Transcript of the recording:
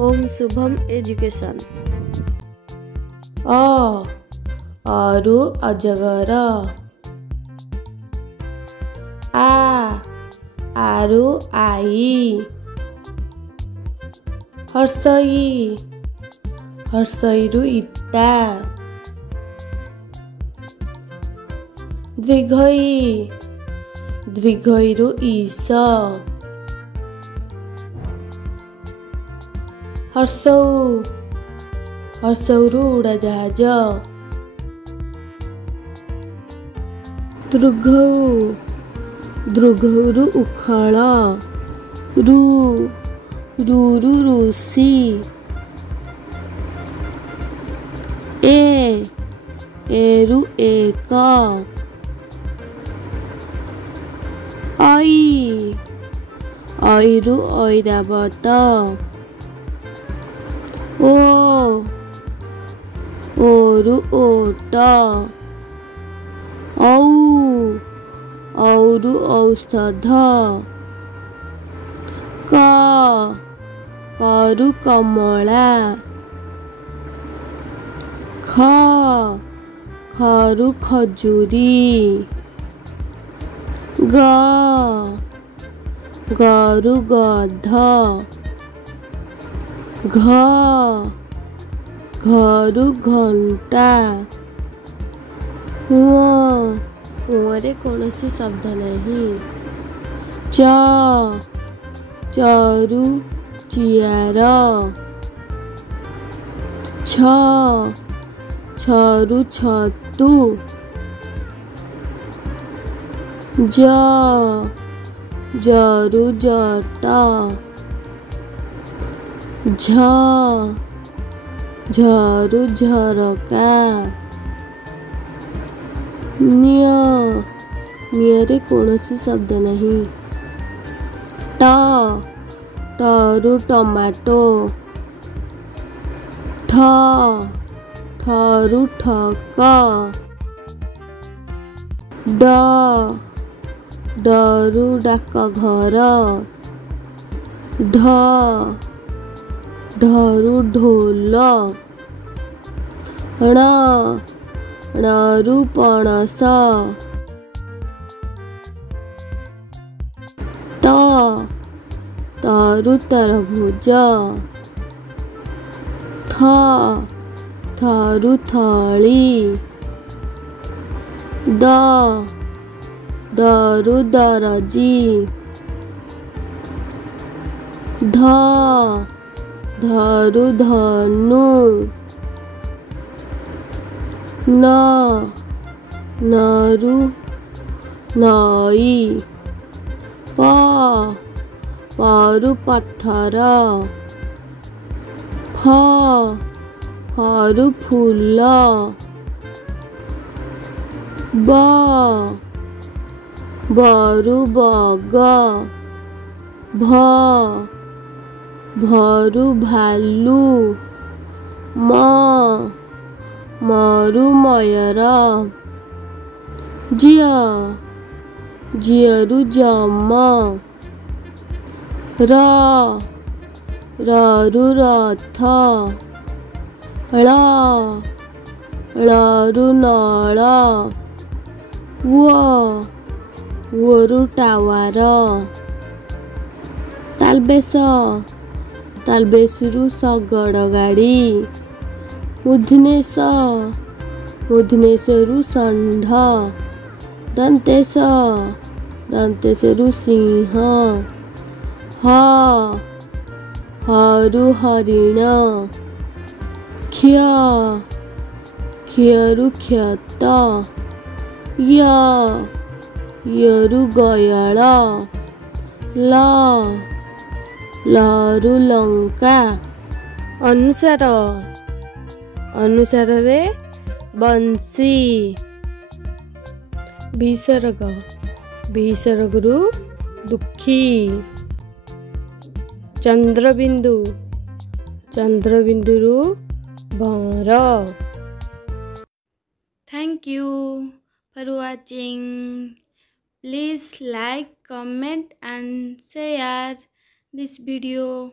ओम Shubham education. आरु अजगर। आरु आई। हर्षई। हर्षईरु इटा। दीर्घई। दीर्घईरु ईश। हर्षौ। हर्षौरु उड़ाजहाज। दृघौ। दृघौरु उखळ। रूरु ऋषि। एरु एक। ऐरु ऐरावत। ओरु ओट। औरु औषध। करु कमला। खरु खजुरी। गरु गध। घरु घंटा। रे कौनसी शब्द नहीं। चरु चियार। छरु छतु। जरु जट। झरु झरका। रे कौनसी शब्द नहीं। True tomato. ठरु ठक। डरु डाकघर। ढरु ढोल। णरु पणस। तरु तरभुज। थरु थली। दरु दरजी। धरु धनु। नरु नई। परु पत्थर। फरु फूल। बरु बग। भरु भालू। मरु मयर। जियरु जम। ररु रथ। ळरु नळ। वरु टावर। तालबेस। तालबेसरु शगड़ गाड़ी। मूर्धन्येश। मूर्धन्येशरु षंढ। दंतेश। दंतेशरु सिंह। हरु हरिण। क्षरु क्षत। यरु गयळ। लरु लंका। अनुसार। अनुसार रे बंसी। विसर्ग। विसर्गरु दुखी। चंद्रबिंदु। चंद्रबिंदुरु भंवर। Thank you for watching. Please like, comment and share this video.